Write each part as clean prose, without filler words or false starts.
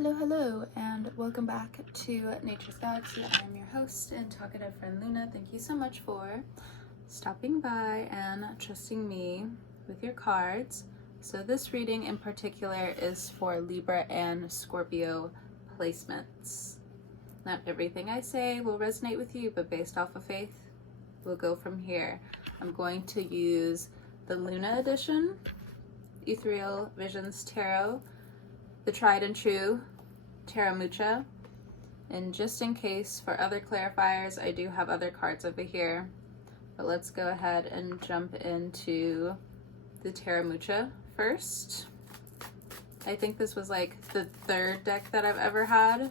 Hello, hello, and welcome back to Nature's Galaxy. I'm your host and talkative friend Luna. Thank you so much for stopping by and trusting me with your cards. So this reading in particular is for Libra and Scorpio placements. Not everything I say will resonate with you, but based off of faith, we'll go from here. I'm going to use the Luna edition, Ethereal Visions Tarot, the tried and true Tarot Mucha, and just in case for other clarifiers, I do have other cards over here, but let's go ahead and jump into the Tarot Mucha first. I think this was like the third deck that I've ever had,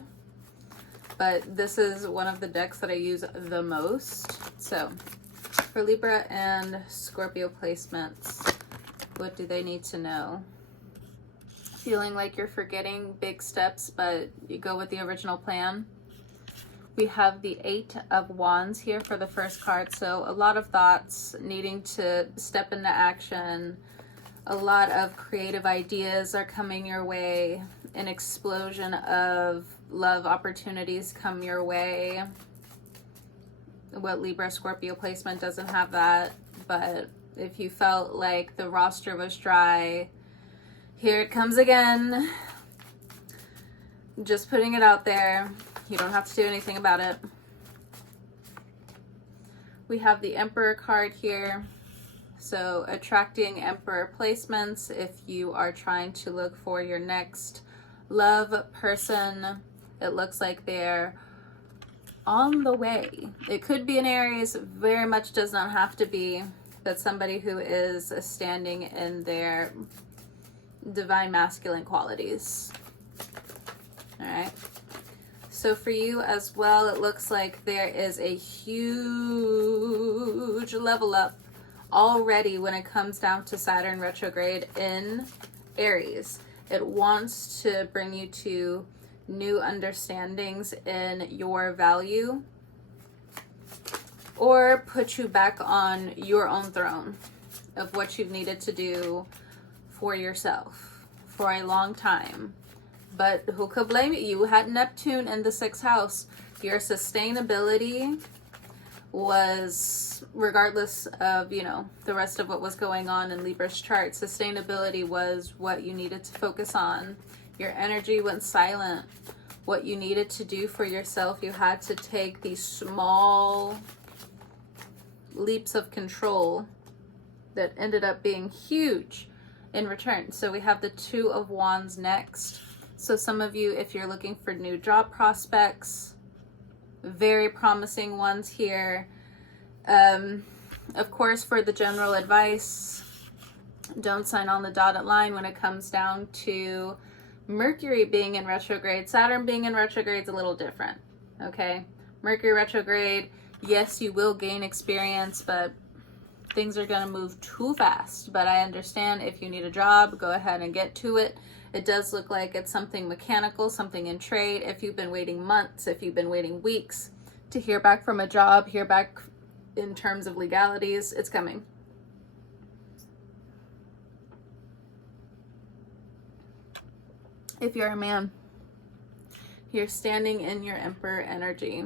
but this is one of the decks that I use the most. So for Libra and Scorpio placements, what do they need to know? Feeling like you're forgetting big steps, but you go with the original plan. We have the Eight of Wands here for the first card, so a lot of thoughts, needing to step into action. A lot of creative ideas are coming your way. An explosion of love opportunities come your way. What Libra Scorpio placement doesn't have that, but if you felt like the roster was dry, here it comes again. Just putting it out there. You don't have to do anything about it. We have the Emperor card here. So attracting Emperor placements if you are trying to look for your next love person. It looks like they're on the way. It could be an Aries, very much does not have to be, but somebody who is standing in their divine masculine qualities. All right, so for you as well, it looks like there is a huge level up already when it comes down to Saturn retrograde in Aries. It wants to bring you to new understandings in your value, or put you back on your own throne of what you've needed to do for yourself for a long time. But who could blame you? You had Neptune in the 6th house. Your sustainability was, regardless of, the rest of what was going on in Libra's chart, sustainability was what you needed to focus on. Your energy went silent. What you needed to do for yourself, you had to take these small leaps of control that ended up being huge in return. So we have the Two of Wands next. So some of you, if you're looking for new job prospects, very promising ones here. Of course, for the general advice, don't sign on the dotted line when it comes down to Mercury being in retrograde. Saturn being in retrograde is a little different, okay? Mercury retrograde, yes, you will gain experience, but things are going to move too fast. But I understand if you need a job, go ahead and get to it. It does look like it's something mechanical, something in trade. If you've been waiting months, if you've been waiting weeks to hear back from a job, hear back in terms of legalities, it's coming. If you're a man, you're standing in your Emperor energy.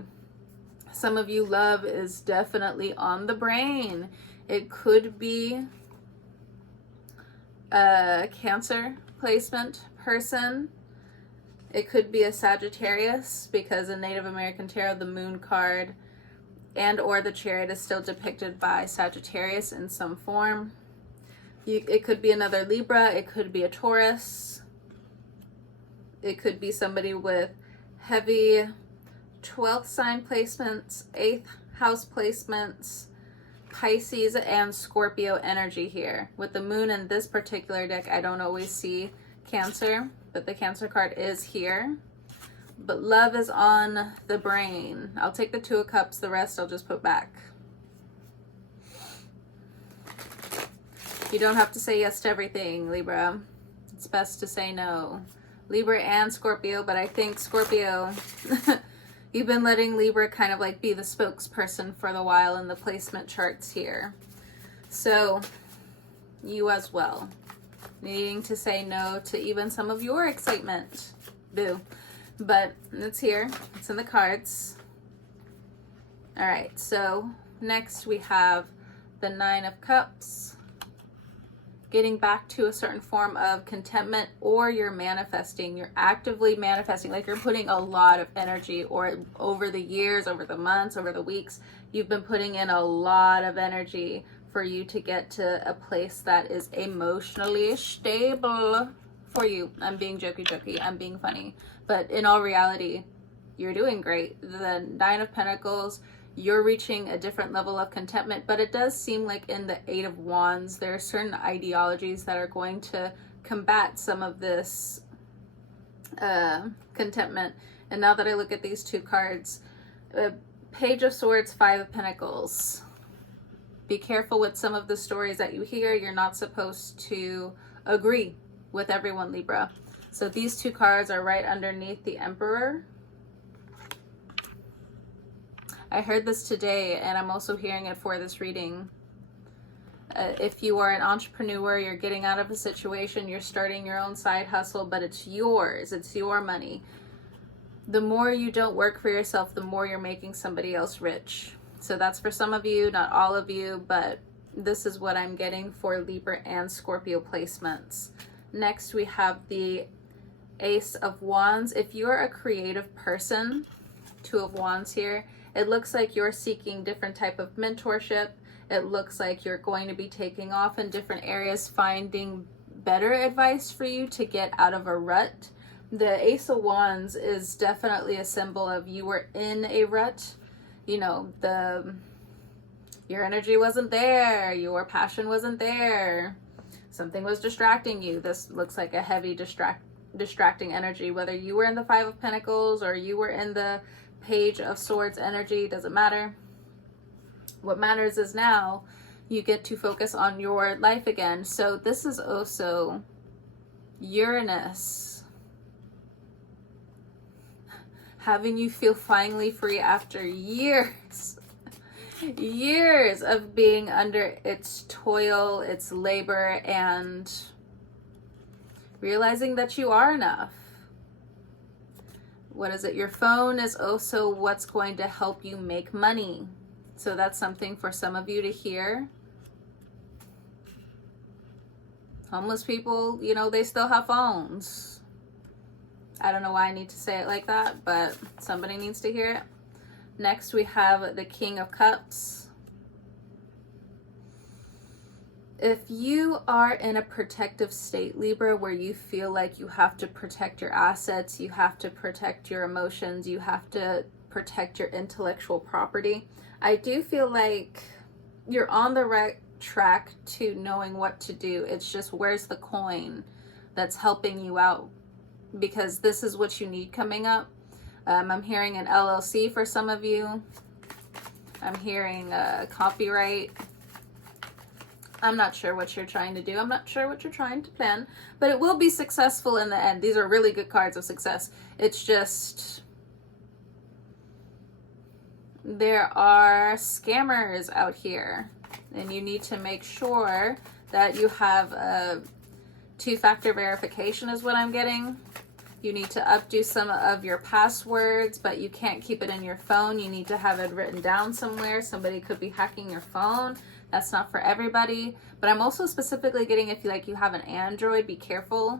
Some of you, love is definitely on the brain. It could be a Cancer placement person. It could be a Sagittarius, because in Native American Tarot, the Moon card and or the Chariot is still depicted by Sagittarius in some form. It could be another Libra. It could be a Taurus. It could be somebody with heavy 12th sign placements, 8th house placements, Pisces and Scorpio energy here. With the Moon in this particular deck, I don't always see Cancer, but the Cancer card is here. But love is on the brain. I'll take the Two of Cups, the rest I'll just put back. You don't have to say yes to everything, Libra. It's best to say no. Libra and Scorpio, but I think Scorpio, you've been letting Libra kind of like be the spokesperson for the while in the placement charts here. So you as well, needing to say no to even some of your excitement Boo. But it's here. It's in the cards. All right, so next we have the Nine of Cups. Getting back to a certain form of contentment, or you're manifesting. You're actively manifesting, like you're putting a lot of energy, or over the years, over the months, over the weeks, you've been putting in a lot of energy for you to get to a place that is emotionally stable for you. I'm being jokey. I'm being funny. But in all reality, you're doing great. The Nine of Pentacles, you're reaching a different level of contentment, but it does seem like in the Eight of Wands, there are certain ideologies that are going to combat some of this contentment. And now that I look at these two cards, Page of Swords, Five of Pentacles. Be careful with some of the stories that you hear. You're not supposed to agree with everyone, Libra. So these two cards are right underneath the Emperor. I heard this today, and I'm also hearing it for this reading. If you are an entrepreneur, you're getting out of a situation, you're starting your own side hustle, but it's yours, it's your money. The more you don't work for yourself, the more you're making somebody else rich. So that's for some of you, not all of you, but this is what I'm getting for Libra and Scorpio placements. Next, we have the Ace of Wands. If you're a creative person, Two of Wands here, it looks like you're seeking different type of mentorship. It looks like you're going to be taking off in different areas, finding better advice for you to get out of a rut. The Ace of Wands is definitely a symbol of you were in a rut. You know, your energy wasn't there, your passion wasn't there, something was distracting you. This looks like a heavy distracting energy, whether you were in the Five of Pentacles or you were in the Page of Swords energy, doesn't matter. What matters is now you get to focus on your life again. So this is also Uranus having you feel finally free after years of being under its toil, its labor, and realizing that you are enough. What is it? Your phone is also what's going to help you make money. So that's something for some of you to hear. Homeless people, you know, they still have phones. I don't know why I need to say it like that, but somebody needs to hear it. Next, we have the King of Cups. If you are in a protective state, Libra, where you feel like you have to protect your assets, you have to protect your emotions, you have to protect your intellectual property, I do feel like you're on the right track to knowing what to do. It's just, where's the coin that's helping you out? Because this is what you need coming up. I'm hearing an LLC for some of you. I'm hearing copyright. I'm not sure what you're trying to do. I'm not sure what you're trying to plan, but it will be successful in the end. These are really good cards of success. It's just, there are scammers out here, and you need to make sure that you have a two-factor verification is what I'm getting. You need to updo some of your passwords, but you can't keep it in your phone. You need to have it written down somewhere. Somebody could be hacking your phone. That's not for everybody. But I'm also specifically getting, if you have an Android, be careful.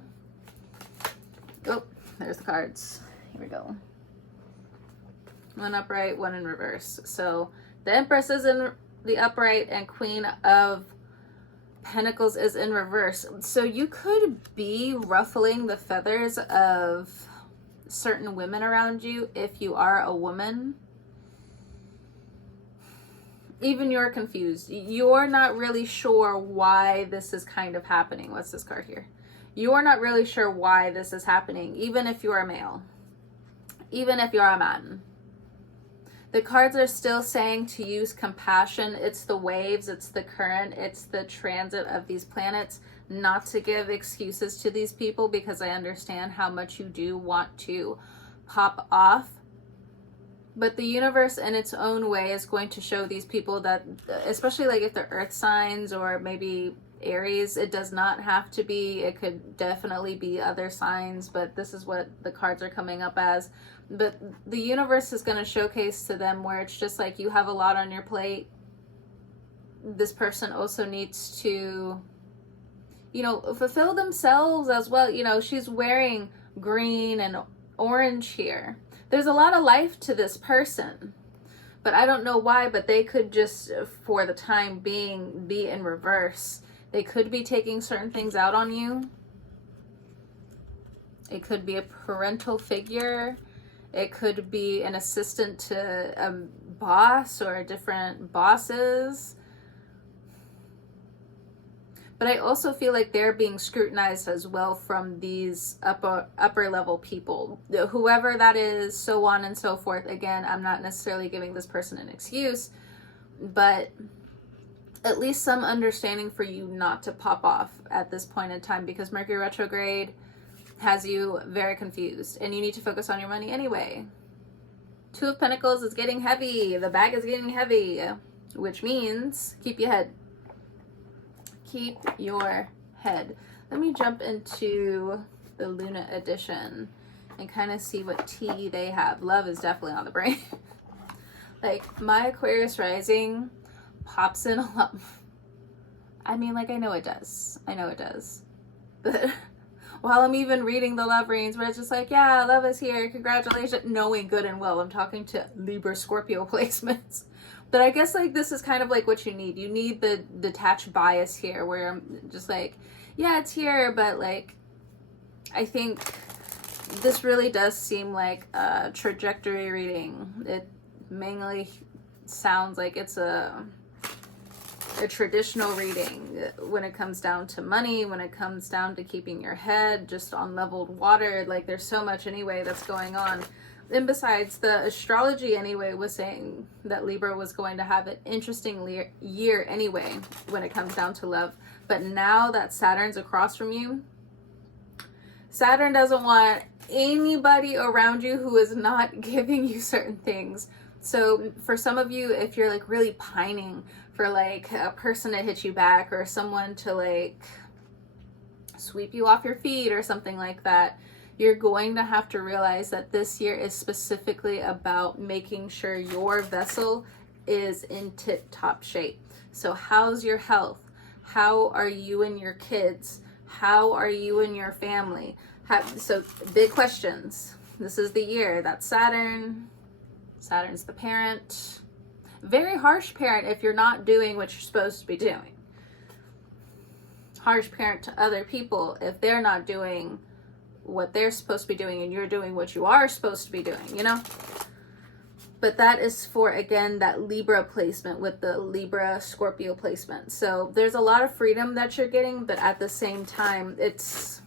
Oh, there's the cards. Here we go. One upright, one in reverse. So the Empress is in the upright and Queen of Pentacles is in reverse. So you could be ruffling the feathers of certain women around you if you are a woman. Even you're confused. You're not really sure why this is kind of happening. What's this card here? You're not really sure why this is happening, even if you're a male, even if you're a man. The cards are still saying to use compassion. It's the waves, it's the current, it's the transit of these planets. Not to give excuses to these people, because I understand how much you do want to pop off. But the universe in its own way is going to show these people that, especially like if they're earth signs or maybe Aries. It does not have to be. It could definitely be other signs, but this is what the cards are coming up as. But the universe is going to showcase to them where it's just like, you have a lot on your plate. This person also needs to, you know, fulfill themselves as well. You know, she's wearing green and orange here. There's a lot of life to this person, but I don't know why, but they could just, for the time being, be in reverse. They could be taking certain things out on you. It could be a parental figure. It could be an assistant to a boss or different bosses. But I also feel like they're being scrutinized as well from these upper level people, whoever that is, so on and so forth. Again, I'm not necessarily giving this person an excuse, but at least some understanding for you not to pop off at this point in time, because Mercury retrograde has you very confused and you need to focus on your money anyway. Two of Pentacles is getting heavy. The bag is getting heavy, which means keep your head. Keep your head. Let me jump into the Luna edition and kind of see what tea they have. Love is definitely on the brain. Like, my Aquarius rising pops in a lot. I mean, like, I know it does. I know it does. But while I'm even reading the love readings where it's just like, yeah, love is here, congratulations, knowing good and well I'm talking to Libra Scorpio placements. But I guess, like, this is kind of like what you need. You need the detached bias here where I'm just like, yeah, it's here, but, like, I think this really does seem like a trajectory reading. It mainly sounds like it's a traditional reading when it comes down to money, when it comes down to keeping your head just on leveled water. Like, there's so much anyway that's going on. And besides, the astrology anyway was saying that Libra was going to have an interesting year anyway when it comes down to love. But now that Saturn's across from you, Saturn doesn't want anybody around you who is not giving you certain things. So for some of you, if you're like really pining for like a person to hit you back or someone to like sweep you off your feet or something like that, you're going to have to realize that this year is specifically about making sure your vessel is in tip-top shape. So how's your health? How are you and your kids? How are you and your family? So big questions. This is the year that Saturn's the parent. Very harsh parent if you're not doing what you're supposed to be doing. Harsh parent to other people if they're not doing what they're supposed to be doing and you're doing what you are supposed to be doing, you know? But that is for, again, that Libra placement with the Libra Scorpio placement. So there's a lot of freedom that you're getting, but at the same time, it's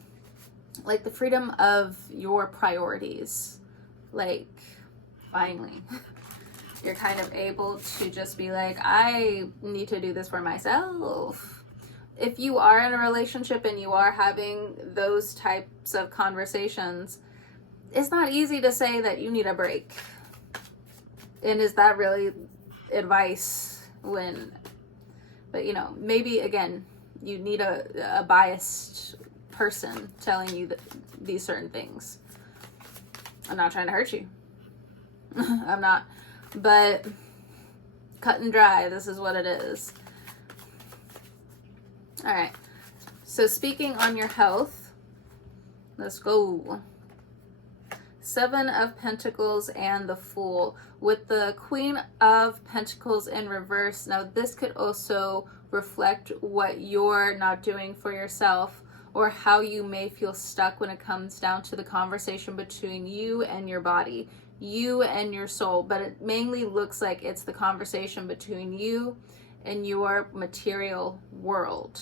like the freedom of your priorities. Like, finally, you're kind of able to just be like, I need to do this for myself. If you are in a relationship and you are having those types of conversations, it's not easy to say that you need a break. And is that really advice when, but you know, maybe again, you need a biased person telling you these certain things. I'm not trying to hurt you. I'm not, but cut and dry, this is what it is. All right, so speaking on your health, let's go. Seven of Pentacles and the Fool with the Queen of Pentacles in reverse. Now, this could also reflect what you're not doing for yourself or how you may feel stuck when it comes down to the conversation between you and your body, you and your soul. But it mainly looks like it's the conversation between you and your material world.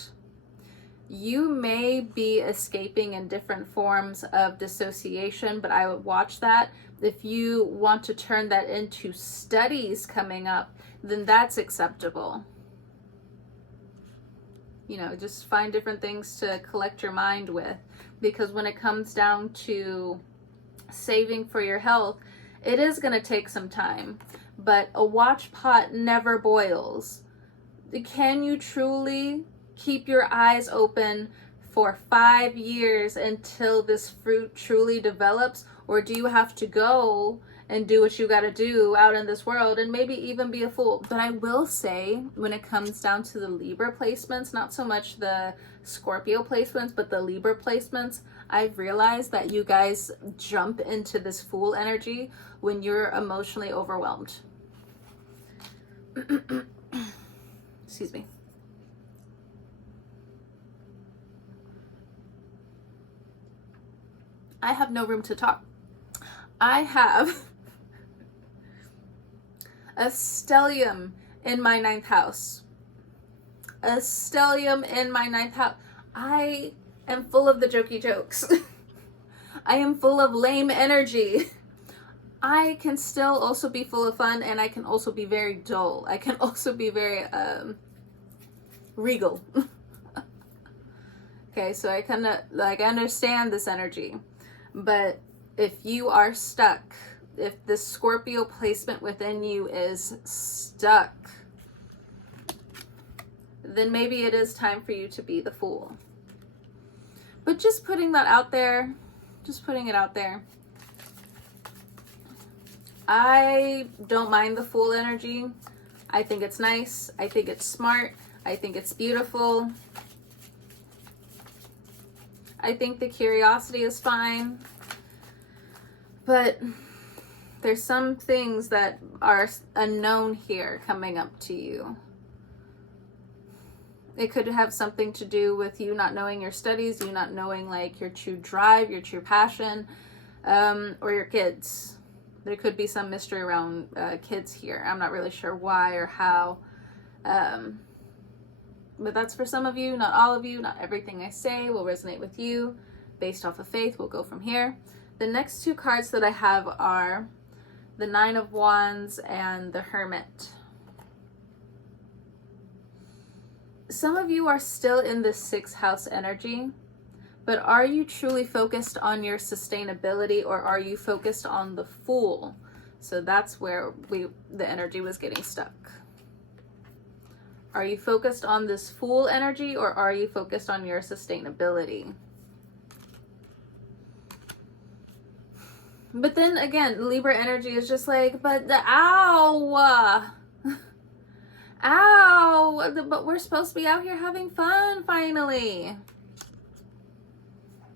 You may be escaping in different forms of dissociation, but I would watch that. If you want to turn that into studies coming up, then that's acceptable. You know, just find different things to collect your mind with, because when it comes down to saving for your health, it is going to take some time, but a watch pot never boils. Can you truly keep your eyes open for 5 years until this fruit truly develops? Or do you have to go and do what you got to do out in this world and maybe even be a fool? But I will say, when it comes down to the Libra placements, not so much the Scorpio placements, but the Libra placements, I've realized that you guys jump into this fool energy when you're emotionally overwhelmed. Excuse me. I have no room to talk. I have a stellium in my 9th house. A stellium in my 9th house. I am full of the jokey jokes. I am full of lame energy. I can still also be full of fun, and I can also be very dull. I can also be very regal. Okay, so I kind of like understand this energy. But if you are stuck, if the Scorpio placement within you is stuck, then maybe it is time for you to be the fool. But just putting that out there, just putting it out there. I don't mind the fool energy. I think it's nice. I think it's smart. I think it's beautiful. I think the curiosity is fine. But there's some things that are unknown here coming up to you. It could have something to do with you not knowing your studies, you not knowing like your true drive, your true passion, or your kids. There could be some mystery around kids here. I'm not really sure why or how. But that's for some of you, not all of you. Not everything I say will resonate with you. Based off of faith, we'll go from here. The next 2 cards that I have are the 9 of Wands and the Hermit. Some of you are still in the 6th house energy, but are you truly focused on your sustainability, or are you focused on the Fool? So that's where the energy was getting stuck. Are you focused on this Fool energy, or are you focused on your sustainability? But then again, Libra energy is just like, but the ow, ow, but we're supposed to be out here having fun finally.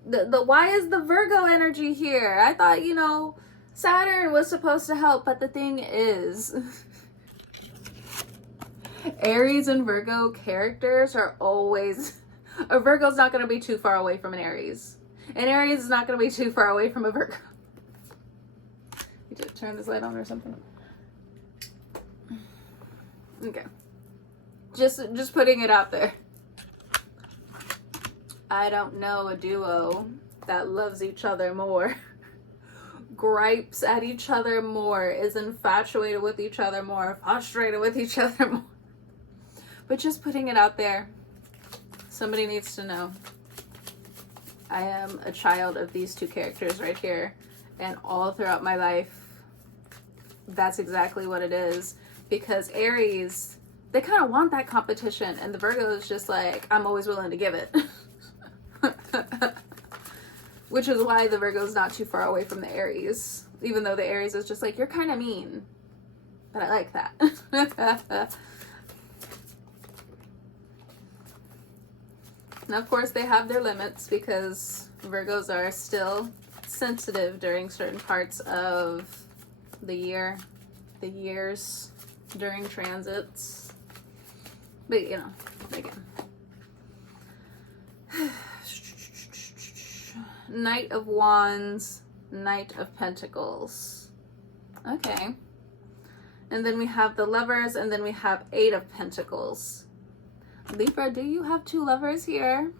The why is the Virgo energy here? I thought, you know, Saturn was supposed to help, but the thing is, Aries and Virgo characters are always, a Virgo's not going to be too far away from an Aries. An Aries is not going to be too far away from a Virgo. You did turn this light on or something? Okay. Just putting it out there. I don't know a duo that loves each other more, gripes at each other more, is infatuated with each other more, frustrated with each other more. But just putting it out there, somebody needs to know. I am a child of these 2 characters right here, and all throughout my life, that's exactly what it is. Because Aries, they kind of want that competition, and the Virgo is just like, I'm always willing to give it. Which is why the Virgo is not too far away from the Aries, even though the Aries is just like, you're kind of mean, but I like that. Now, of course, they have their limits because Virgos are still sensitive during certain parts of the year, the years during transits. But, you know, again. Knight of Wands, Knight of Pentacles. Okay. And then we have the Lovers, and then we have 8 of Pentacles. Libra, do you have 2 lovers here?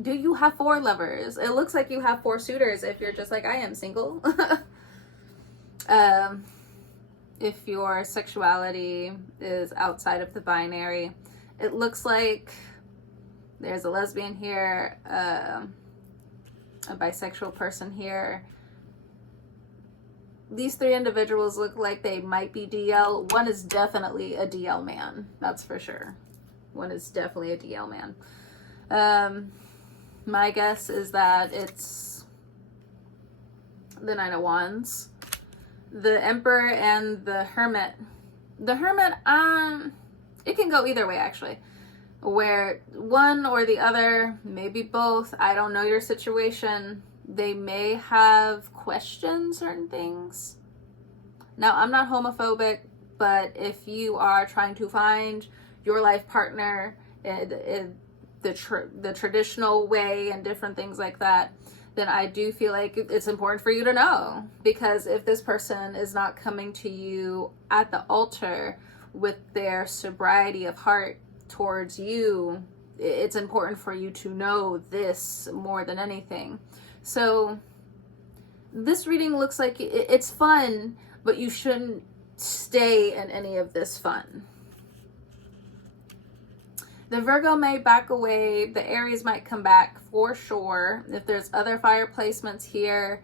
Do you have 4 lovers? It looks like you have 4 suitors if you're just like, I am single. If your sexuality is outside of the binary, it looks like there's a lesbian here, a bisexual person here. These 3 individuals look like they might be DL. One is definitely a DL man, that's for sure. One is definitely a DL man. My guess is that it's the Nine of Wands, the Emperor, and the Hermit. The Hermit, it can go either way, actually. Where one or the other, maybe both, I don't know your situation. They may have questioned certain things. Now, I'm not homophobic, but if you are trying to find your life partner in the traditional way and different things like that, then I do feel like it's important for you to know. Because if this person is not coming to you at the altar with their sobriety of heart towards you, it's important for you to know this more than anything. So this reading looks like it's fun, but you shouldn't stay in any of this fun. The Virgo may back away. The Aries might come back for sure. If there's other fire placements here,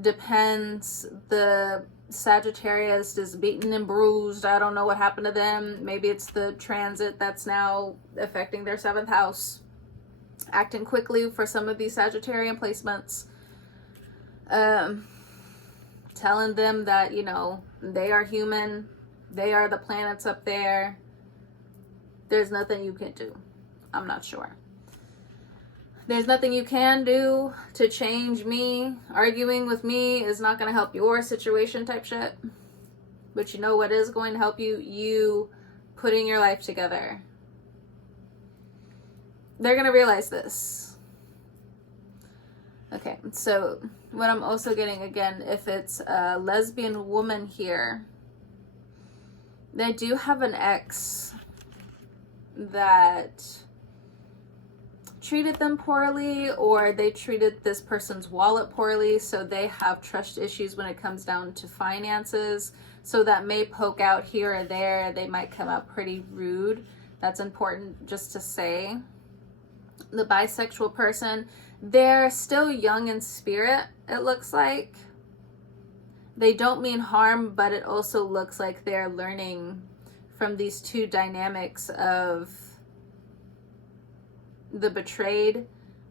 depends. The Sagittarius is beaten and bruised. I don't know what happened to them. Maybe it's the transit that's now affecting their 7th house. Acting quickly for some of these Sagittarian placements. Telling them that, you know, they are human. They are the planets up there. There's nothing you can do. I'm not sure. There's nothing you can do to change me. Arguing with me is not going to help your situation type shit. But you know what is going to help you? You putting your life together. They're going to realize this. Okay, so what I'm also getting, again, if it's a lesbian woman here, they do have an ex that treated them poorly, or they treated this person's wallet poorly, so they have trust issues when it comes down to finances. So that may poke out here or there. They might come out pretty rude. That's important just to say. The bisexual person, they're still young in spirit, it looks like. They don't mean harm, but it also looks like they're learning from these two dynamics of the betrayed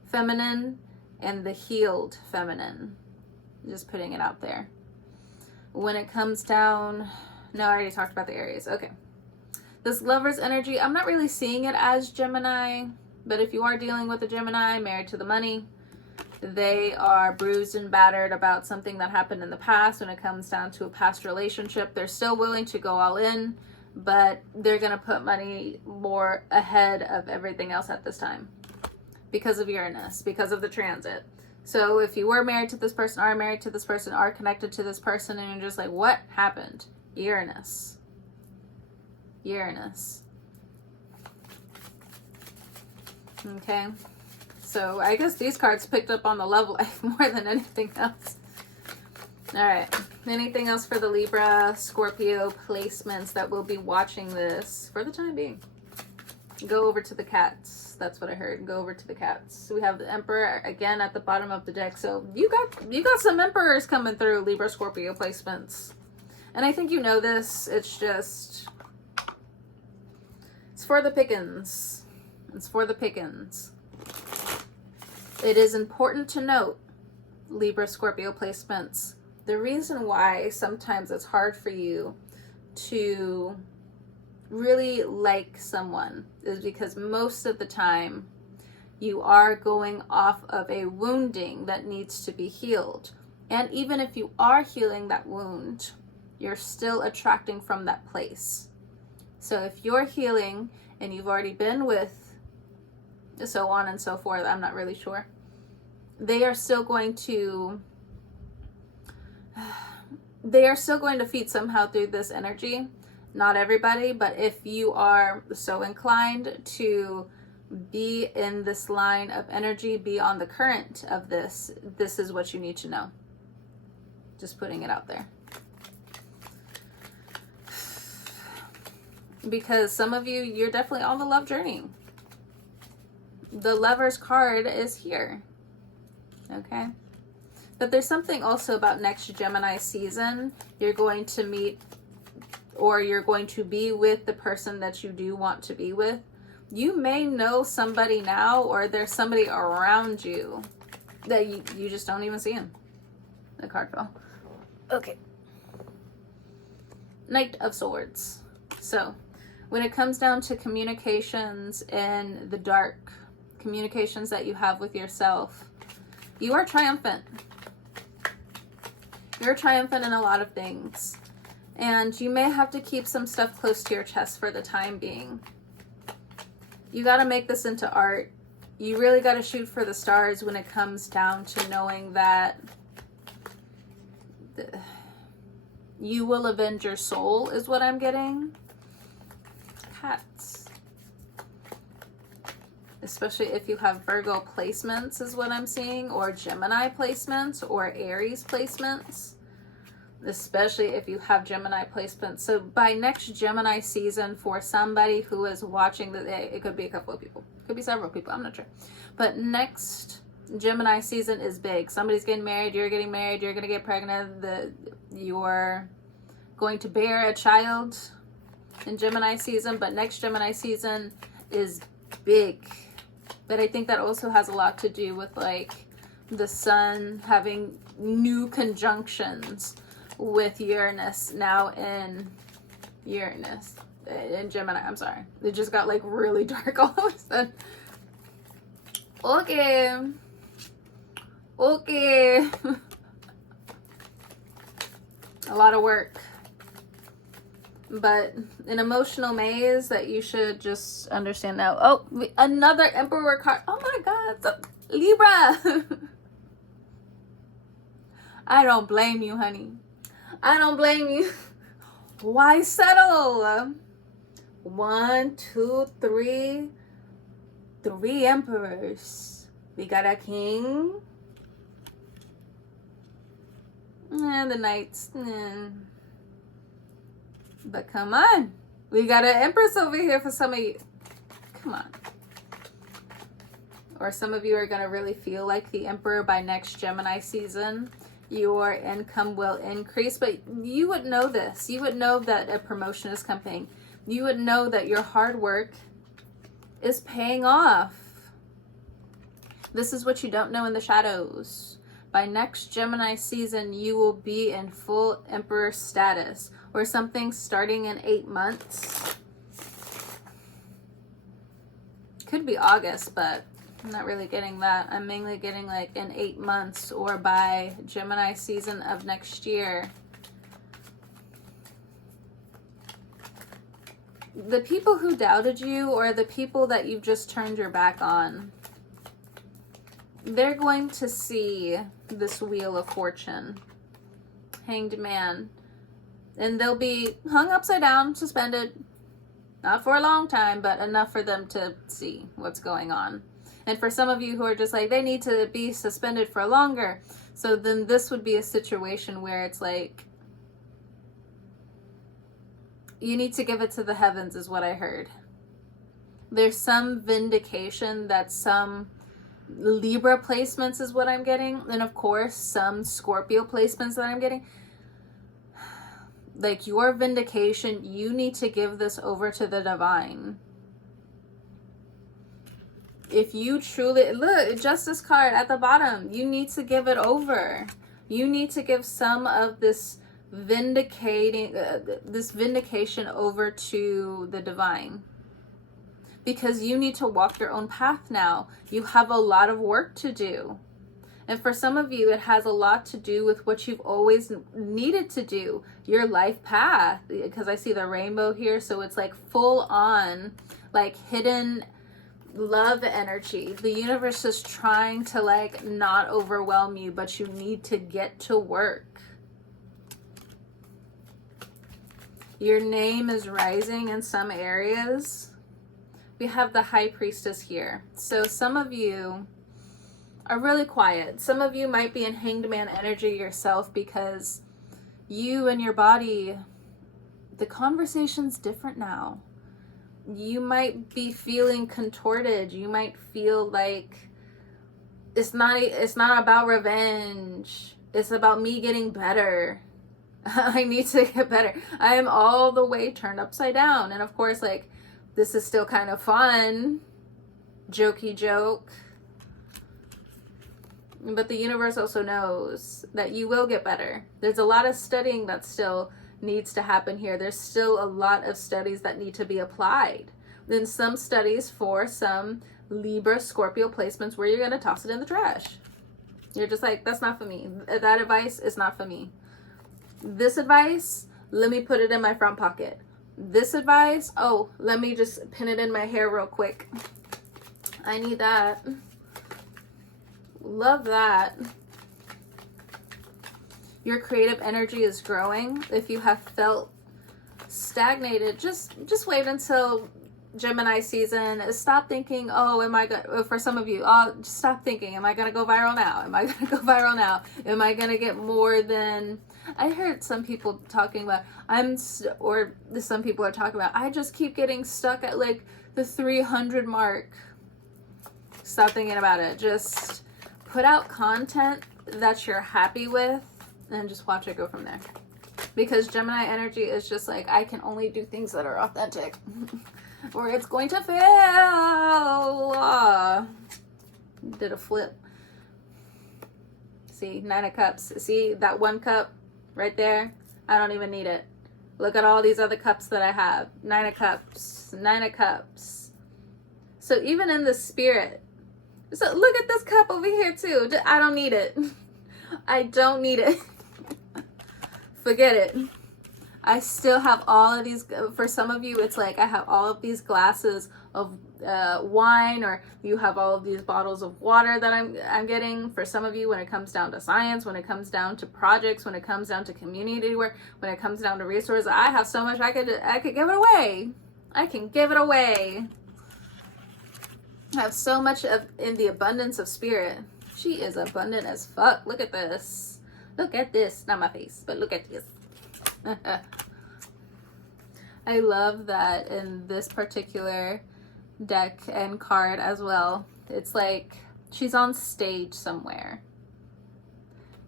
feminine and the healed feminine. Just putting it out there. When it comes down, no, I already talked about the Aries. Okay. This Lover's energy, I'm not really seeing it as Gemini, but if you are dealing with a Gemini, married to the money, they are bruised and battered about something that happened in the past. When it comes down to a past relationship, they're still willing to go all in, but they're going to put money more ahead of everything else at this time because of Uranus, because of the transit. So if you were married to this person, are married to this person, are connected to this person, and you're just like, what happened? Uranus. Okay. So I guess these cards picked up on the love life more than anything else. All right. Anything else for the Libra Scorpio placements that will be watching this for the time being? Go over to the cats. That's what I heard. Go over to the cats. So we have the Emperor again at the bottom of the deck. So you got some Emperors coming through, Libra Scorpio placements. And I think you know this. It's for the pickings. It's for the pickings. It is important to note, Libra Scorpio placements, the reason why sometimes it's hard for you to really like someone is because most of the time you are going off of a wounding that needs to be healed. And even if you are healing that wound, you're still attracting from that place. So if you're healing and you've already been with so on and so forth, I'm not really sure, they are still going to feed somehow through this energy. Not everybody, but if you are so inclined to be in this line of energy, be on the current of this is what you need to know. Just putting it out there. Because some of you, you're definitely on the love journey. The Lover's card is here. Okay? But there's something also about next Gemini season. You're going to meet, or you're going to be with the person that you do want to be with. You may know somebody now, or there's somebody around you that you just don't even see him. The card fell. Okay. Knight of Swords. So, when it comes down to communications in the dark, communications that you have with yourself, you are triumphant. You're triumphant in a lot of things. And you may have to keep some stuff close to your chest for the time being. You got to make this into art. You really got to shoot for the stars when it comes down to knowing that you will avenge your soul, is what I'm getting. Cats. Especially if you have Virgo placements, is what I'm seeing, or Gemini placements, or Aries placements. Especially if you have Gemini placements. So by next Gemini season, for somebody who is watching, it could be a couple of people. It could be several people, I'm not sure. But next Gemini season is big. Somebody's getting married, you're getting married, you're going to get pregnant, you're going to bear a child in Gemini season, but next Gemini season is big. But I think that also has a lot to do with like the sun having new conjunctions with Uranus now in Gemini. I'm sorry. It just got like really dark all of a sudden. Okay. A lot of work. But an emotional maze that you should just understand now. Oh, another Emperor card. Oh my God. Libra. I don't blame you, honey. I don't blame you. Why settle? 1, 2, 3. 3 emperors. We got a king. And the knights. But come on. We got an empress over here for some of you. Come on. Or some of you are going to really feel like the emperor by next Gemini season. Your income will increase. But you would know this. You would know that a promotion is coming. You would know that your hard work is paying off. This is what you don't know in the shadows. By next Gemini season, you will be in full emperor status, or something starting in 8 months. Could be August, but I'm not really getting that. I'm mainly getting like in 8 months, or by Gemini season of next year. The people who doubted you, or the people that you've just turned your back on, they're going to see this Wheel of Fortune, Hanged Man, and they'll be hung upside down, suspended, not for a long time, but enough for them to see what's going on. And for some of you who are just like, they need to be suspended for longer, so then this would be a situation where it's like, you need to give it to the heavens, is what I heard. There's some vindication that some Libra placements is what I'm getting, and of course some Scorpio placements that I'm getting. Like your vindication, you need to give this over to the divine. If you truly, look, Justice card at the bottom, you need to give it over. You need to give some of this vindication over to the divine. Because you need to walk your own path now. You have a lot of work to do. And for some of you, it has a lot to do with what you've always needed to do. Your life path. Because I see the rainbow here. So it's like full on, like hidden love energy. The universe is trying to like not overwhelm you, but you need to get to work. Your name is rising in some areas. We have the High Priestess here. So some of you are really quiet. Some of you might be in Hanged Man energy yourself, because you and your body, the conversation's different now. You might be feeling contorted. You might feel like it's not about revenge. It's about me getting better. I need to get better. I am all the way turned upside down. And of course, like, this is still kind of fun, jokey joke. But the universe also knows that you will get better. There's a lot of studying that still needs to happen here. There's still a lot of studies that need to be applied. Then some studies for some Libra Scorpio placements where you're going to toss it in the trash. You're just like, that's not for me. That advice is not for me. This advice, let me put it in my front pocket. This advice, oh, let me just pin it in my hair real quick. I need that. Love that. Your creative energy is growing. If you have felt stagnated, just wait until Gemini season. Stop thinking, oh, am I gonna, for some of you, just stop thinking, am I gonna go viral now? Am I gonna go viral now? Am I gonna get more than, I heard some people talking about, some people are talking about, I just keep getting stuck at like the 300 mark. Stop thinking about it. Just put out content that you're happy with and just watch it go from there. Because Gemini energy is just like, I can only do things that are authentic or it's going to fail. Did a flip. See, 9 of Cups. See that 1 cup right there? I don't even need it. Look at all these other cups that I have. 9 of Cups, 9 of Cups. So even in the spirit, so look at this cup over here too. I don't need it. I don't need it. Forget it. I still have all of these. For some of you, it's like I have all of these glasses of wine, or you have all of these bottles of water that I'm getting. For some of you, when it comes down to science, when it comes down to projects, when it comes down to community work, when it comes down to resources, I have so much I could give it away. I can give it away. I have so much in the abundance of spirit. She is abundant as fuck. Look at this. Look at this. Not my face, but look at this. I love that in this particular deck and card as well. It's like she's on stage somewhere.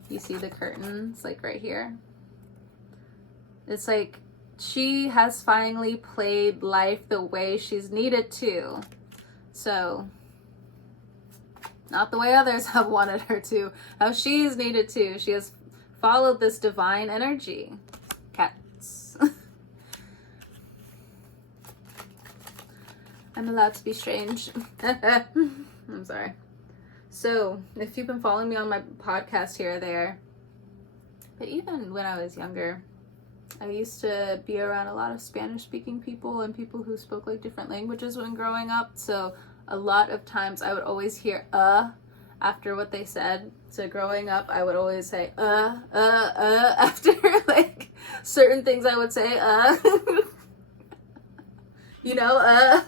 You see the curtains like right here? It's like she has finally played life the way she's needed to. So, not the way others have wanted her to, how she's needed to. She has followed this divine energy. Cats. I'm allowed to be strange. I'm sorry. So, if you've been following me on my podcast here or there, but even when I was younger, I used to be around a lot of Spanish-speaking people and people who spoke like different languages when growing up. So a lot of times I would always hear after what they said. So growing up, I would always say after like certain things. I would say you know,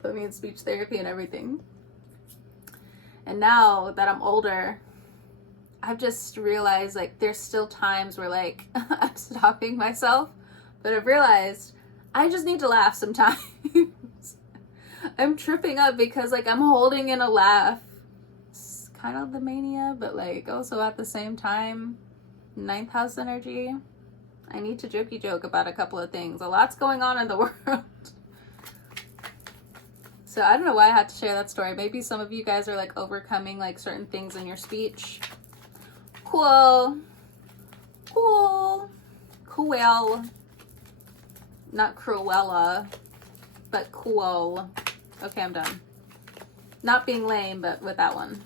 put me in speech therapy and everything. And now that I'm older, I've just realized like there's still times where like I'm stopping myself, but I've realized I just need to laugh sometimes. I'm tripping up because like I'm holding in a laugh. It's kind of the mania, but like also at the same time, 9th house energy. I need to jokey joke about a couple of things. A lot's going on in the world. So I don't know why I had to share that story. Maybe some of you guys are like overcoming like certain things in your speech. Cool. Not Cruella, but cool. Okay, I'm done. Not being lame, but with that one.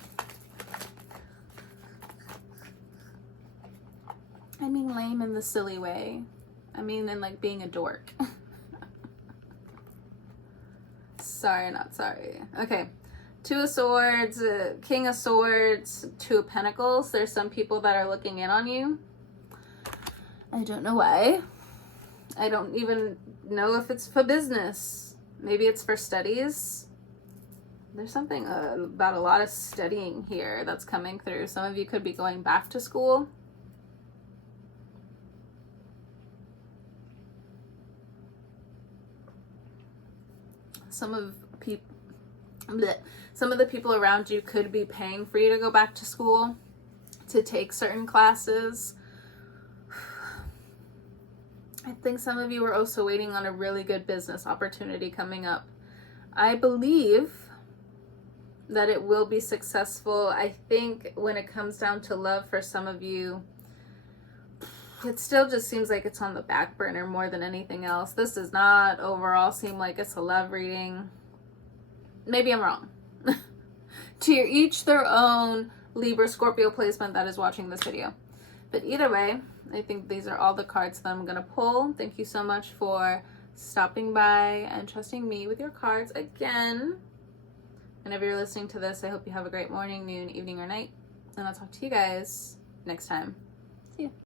I mean lame in the silly way. I mean in like being a dork. Sorry, not sorry. Okay. 2 of Swords, King of Swords, 2 of Pentacles. There's some people that are looking in on you. I don't know why. I don't even know if it's for business. Maybe it's for studies. There's something about a lot of studying here that's coming through. Some of you could be going back to school. Some of the people around you could be paying for you to go back to school to take certain classes. I think some of you are also waiting on a really good business opportunity coming up. I believe that it will be successful. I think when it comes down to love for some of you, it still just seems like it's on the back burner more than anything else. This does not overall seem like it's a love reading. Maybe I'm wrong. To each their own, Libra Scorpio placement that is watching this video. But either way, I think these are all the cards that I'm going to pull. Thank you so much for stopping by and trusting me with your cards again. Whenever you're listening to this, I hope you have a great morning, noon, evening, or night. And I'll talk to you guys next time. See ya.